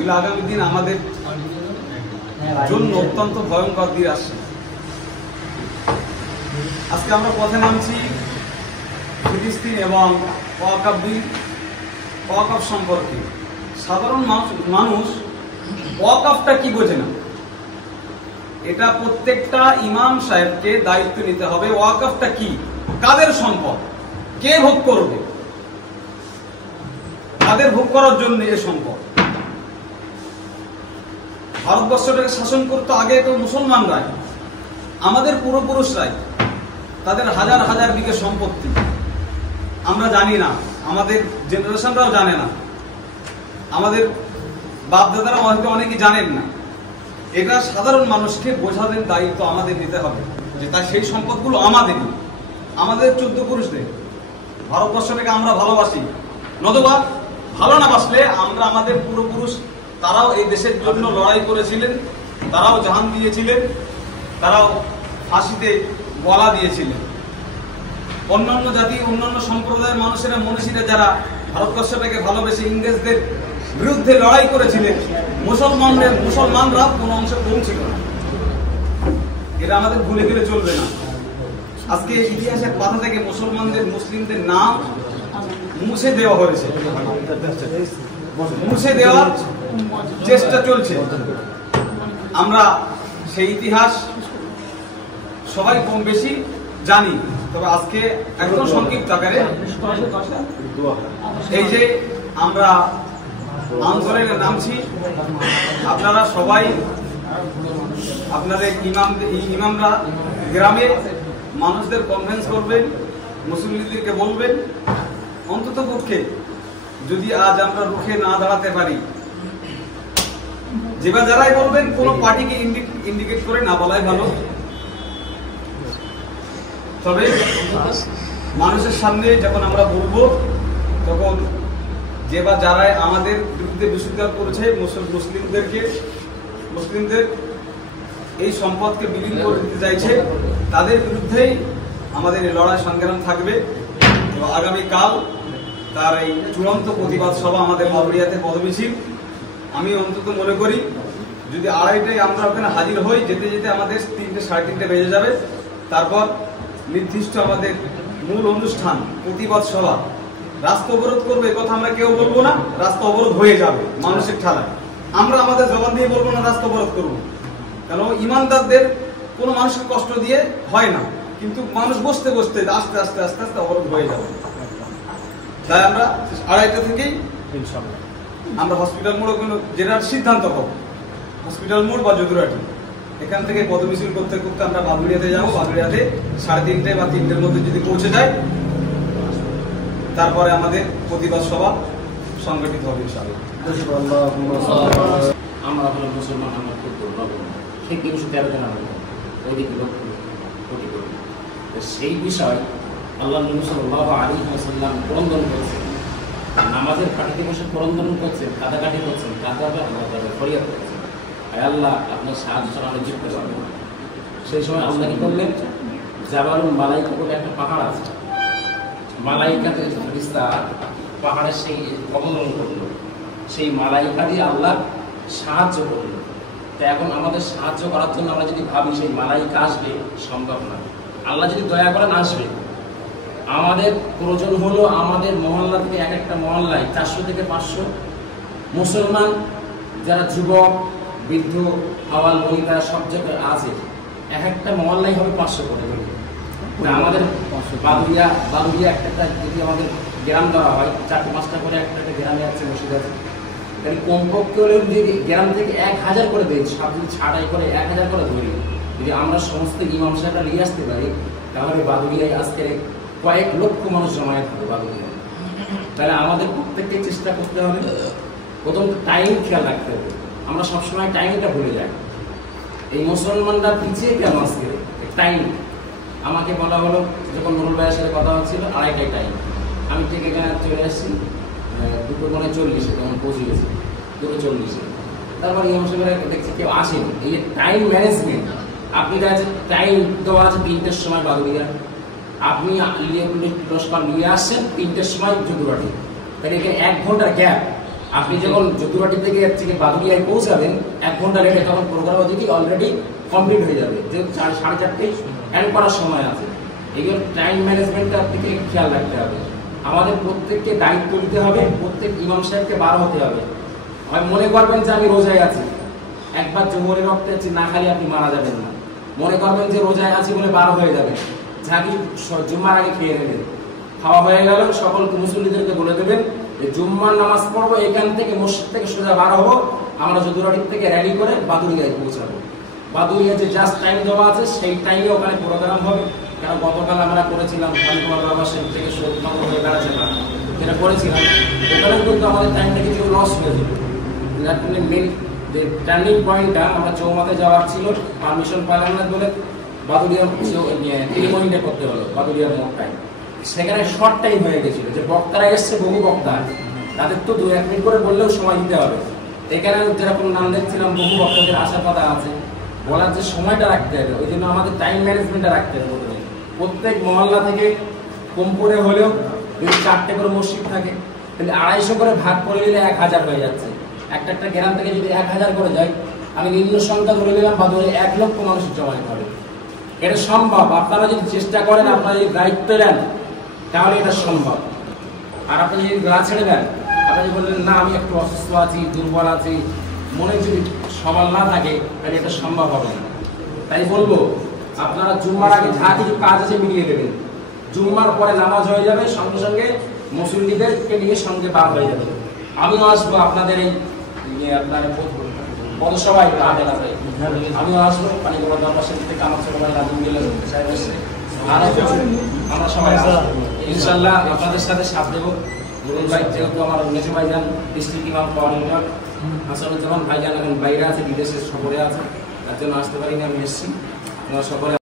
এগুলো আগামী দিন আমাদের জন্য অত্যন্ত ভয়ঙ্কর দিন আসছে। আজকে আমরা পথে নামছি ফিলিস্তিন এবং ওয়াকফ সম্পর্কে। সাধারণ মানুষ ওয়াকফটা কি বোঝে না। এটা প্রত্যেকটা ইমাম সাহেবকে দায়িত্ব নিতে হবে। ওয়াকফটা কি, কাদের সম্পদ, কে ভোগ করবে, কাদের ভোগ করার জন্য এ সম্পদ। ভারতবর্ষটাকে শাসন করতে আগে তো মুসলমানরাই, আমাদের পূর্বপুরুষরাই, তাদের হাজার হাজার বিঘে সম্পত্তি। আমরা জানি না, আমাদের জেনারেশনরাও জানে না, আমাদের বাপদাদারা হয়তো অনেকেই জানেন না। এটা সাধারণ মানুষকে বোঝানোর দায়িত্ব আমাদের নিতে হবে যে তাই সেই সম্পদগুলো আমাদেরই, আমাদের 14 পুরুষদের। ভারতবর্ষটাকে আমরা ভালোবাসি, নতুবা ভালো না বাসলে আমরা আমাদের পূর্বপুরুষ, তারাও এই দেশের জন্য লড়াই করেছিলেন, তারাও জান দিয়েছিলেন, তারাও ফাঁসিতে গলা দিয়েছিলেন। অন্যান্য জাতি, অন্যান্য সম্প্রদায়ের মানুষেরা, মনীষীরা যারা ভারতবর্ষটাকে ভালোবেসে ইংরেজদের বিরুদ্ধে লড়াই করেছিলেন, মুসলমানরা কোনো অংশে পৌঁছিল না। এটা আমাদের ভুলে গেলে চলবে না। আজকে ইতিহাসের পাতা থেকে মুসলিমদের নাম মুছে দেওয়া হয়েছে, মুছে দেওয়ার চেষ্টা চলছে। আমরা সেই ইতিহাস সবাই কম বেশি জানি, তবে আজকে একদম সংক্ষিপ্ত আকারে এই যে আমরা আন্দোলনে নামছি, আপনারা সবাই আপনাদের ইমামরা গ্রামে মানুষদের কনভিন্স করবেন, মুসলিমদেরকে বলবেন, অন্তত পক্ষে যদি আজ আমরা রুখে না দাঁড়াতে পারি, যেবা যারাই বলবেন কোনো পার্টিকে ইন্ডিকেট করে না বলাই ভালো। তবে মানুষের সামনে যখন আমরা বলবো, তখন যেবা যারাই আমাদের বিরুদ্ধে বিশুদ্ধার করেছে মুসলিমদের এই সম্পদকে বিলীন করে দিতে চাইছে, তাদের বিরুদ্ধেই আমাদের এই লড়াই সংগ্রাম থাকবে। তো আগামীকাল তার এই চূড়ান্ত প্রতিবাদ সভা আমাদের বাবুড়িয়াতে পদমিছিল। আমি অন্তত মনে করি যদি 2:30টায় আমরা ওখানে হাজির হই, যেতে যেতে আমাদের 3টে সাড়ে 3টে বেজে যাবে। তারপর নির্দিষ্ট আমাদের মূল অনুষ্ঠান প্রতিবাদ সভা। রাস্তা অবরোধ করবে এ কথা আমরা কেউ বলবো না, রাস্তা অবরোধ হয়ে যাবে মানুষের ঠেলায়। আমরা আমাদের জবাব দিয়ে বলবো না রাস্তা অবরোধ করবো, কেন ইমানদারদের কোনো মানুষকে কষ্ট দিয়ে হয় না, কিন্তু মানুষ বসতে বসতে আস্তে আস্তে আস্তে আস্তে অবরোধ হয়ে যাবে। তাই আমরা 2:30টা থেকেই আমরা হসপিটাল মোড়, যেটার সিদ্ধান্ত হবে হসপিটাল মোড় বা যদুরাটি, এখান থেকে পদমিছিল করতে করতে আমরা বাদুড়িয়াতে যাবো। বাদুড়িয়াতে 3:30 বা 3টের মধ্যে যদি পৌঁছে যায়, তারপরে আমাদের প্রতিবাদ সভা সংগঠিত হবে ইনশাআল্লাহ। আমরা হলো মুসলমান, আমরা খুব দুর্লভ, ঠিক 213 জন আমরা ওইদিকে লক্ষ্য কোটি কোটি। সেই বিষয় আল্লাহ নবী সাল্লাল্লাহু আলাইহি ওয়াসাল্লাম প্রবন্ধন করেছেন, নামাজের পাটিতে বসে প্রবন্ধন করছেন, কাদাকাটি করছেন, কাদাটা আল্লাহ তাআলা ফরিয়াদ করছেন, আল্লাহ আপনার সাহায্য ছাড়া আমরা জিততে পারবো না। সেই সময় আল্লাহ কি করলেন, জাবালুল মালাইকা বলে একটা পাহাড় আছে, মালাইকাতে ফেরেশতা পাহাড়ের সেই অবলম্বন করলো, সেই মালাইকা দিয়ে আল্লাহ সাহায্য করলো। তো এখন আমাদের সাহায্য করার জন্য আমরা যদি ভাবি সেই মালাইকা আসবে, সম্ভব না। আল্লাহ যদি দয়া করেন আসবে। আমাদের প্রয়োজন হলো আমাদের মহল্লা থেকে একটা মহল্লায় 400 থেকে 500 মুসলমান, যারা যুবক, বৃদ্ধ, আওয়াল, মহিলা সব জায়গায় আছে, একটা মহল্লাই হবে 500 করে। আমাদের বাদুরিয়া একটা যদি আমাদের গ্রাম দেওয়া হয়, 4-5টা করে একটা গ্রামে আছে, মসজিদ আছে, তাহলে কমপক্ষে হলে যদি গ্রাম থেকে 1000 করে দেয়, সব যদি ছাড়াই করে 1000 করে ধরি, যদি আমরা সমস্ত ইমাম সাহেবরা নিয়ে আসতে পারি, তাহলে বাদুরিয়ায় আজকের কয়েক লক্ষ মানুষ জমায়েত হবে বাদুরিয়ায়। তাহলে আমাদের প্রত্যেককে চেষ্টা করতে হবে, প্রথম টাইম খেয়াল রাখতে হবে। আমরা সবসময় টাইমটা ভুলে যাই। এই মুসলমানরা পিছিয়ে কেন আজকে টাইম? আমাকে বলা হলো, যখন নুরুল ভাইয়ের সাথে কথা হচ্ছিল, 2:30টায় টাইম, আমি ঠিক এখানে চলে আসছি 2:40 তখন পৌঁছে গেছি, 2:40। তারপর ইমাম সাহেবের দেখছি কেউ আসেনি। এই টাইম ম্যানেজমেন্ট, আপনি টাইম দেওয়া আছে 3টের সময় বাদুরিয়া, আপনি পুরস্কার নিয়ে আসছেন 3টের সময় যদুরাটি, তাহলে এখানে 1 ঘন্টার গ্যাপ। আপনি যখন যদুবাটি থেকে বাদুড়িয়ায় পৌঁছাবেন 1 ঘন্টা লেটে, তখন প্রোগ্রাম ওদিকে অলরেডি কমপ্লিট হয়ে যাবে, যে 4:30 এন্ড করার সময় আছে। এইগুলো টাইম ম্যানেজমেন্টটার দিকে খেয়াল রাখতে হবে। আমাদের প্রত্যেককে দায়িত্ব নিতে হবে, প্রত্যেক ইমাম সাহেবকে বার হতে হবে। হয় মনে করবেন যে আমি রোজায় আছি, একবার জোহরের রক্তে আছি না খালি আপনি মারা যাবেন না। মনে করবেন যে রোজায় আছি বলে বার হয়ে যাবেন, যা কিছু জুম্মার আগে খেয়ে নেবেন। খাওয়া হয়ে গেল, সকল মুসল্লিদেরকে বলে দেবেন যে জুম্মার নামাজ পড়বো, এখান থেকে মসজিদ থেকে সোজা বার হবো, আমরা যদুরাটি থেকে র্যালি করে বাদুড়িয়ায় পৌঁছাবো। বাদুড়িয়া যে জাস্ট টাইম দেওয়া আছে সেই টাইমে ওখানে প্রোগ্রাম হবে। কারণ গতকাল আমরা করেছিলাম খালিকুমার বাবা সেন থেকে সৈয়দনগর হয়ে বেড়াচ্ছে না, যেটা করেছিলাম ওখানে কিন্তু আমাদের টাইমটা কিছু লস হয়ে যেত। যার জন্য মেন যে টার্নিং পয়েন্টটা আমরা চৌমাতে যাওয়ার ছিল, পারমিশন পাইলাম না বলে বাদুড়িয়া 3 মিনিটে করতে হলো বাদুড়িয়ার মোট টাইম। সেখানে শর্ট টাইম হয়ে গেছিল, যে বক্তারা এসছে বহু বক্তা, তাদের তো 2-1 মিনিট করে বললেও সময় দিতে হবে। এখানে যেরকম নাম দেখছিলাম বহু বক্তাদের আসার কথা আছে, বলার যে সময়টা রাখতে হবে, ওই জন্য আমাদের টাইম ম্যানেজমেন্টটা রাখতে হবে। প্রত্যেক মহল্লা থেকে কম করে হলেও যদি 4টে করে মসজিদ থাকে, তাহলে 250 করে ভাগ করে নিলে 1000 হয়ে যাচ্ছে। একটা গ্রাম থেকে যদি 1000 করে যায়, আমি নিম্ন সংখ্যা ধরে নিলাম বা ধরে 1 লক্ষ মানুষ জমায়েত হবে। এটা সম্ভব, আপনারা যদি চেষ্টা করেন, আপনারা যদি দায়িত্ব নেন, তাহলে এটা সম্ভব। আর আপনি যদি গা ছেড়ে দেন, আপনি যদি বললেন না আমি একটু অসুস্থ আছি, দুর্বল আছি, মনে যদি সবল না থাকে, তাহলে এটা সম্ভব হবে না। তাই বলবো আপনারা জুম্মার আগে যা কিছু কাজ আছে মিলিয়ে দেবেন, জুম্মার পরে নামাজ হয়ে যাবে, সঙ্গে সঙ্গে মুসল্লিদেরকে নিয়ে সঙ্গে বার হয়ে যাবে। আমিও আসবো আপনাদের এই আপনার পদসভায়, আমিও আসবো পানিগড়া দরবার থেকে, আমার ছোট ভাই রাজু সাহেব এসছে, আর আমরা সবাই ইনশাল্লাহ আপনাদের সাথে সাথ দেবো। নুরুল ভাই যেহেতু আমার মেজো ভাইজান ডিস্ট্রিক্ট ইমাম পাওয়ার ইউনিয়ন, হাসানুজ্জামান ভাইজান এখন বাইরে আছে, বিদেশে সফরে আছে, তার জন্য আসতে পারিনি, আমি এসেছি। সকলে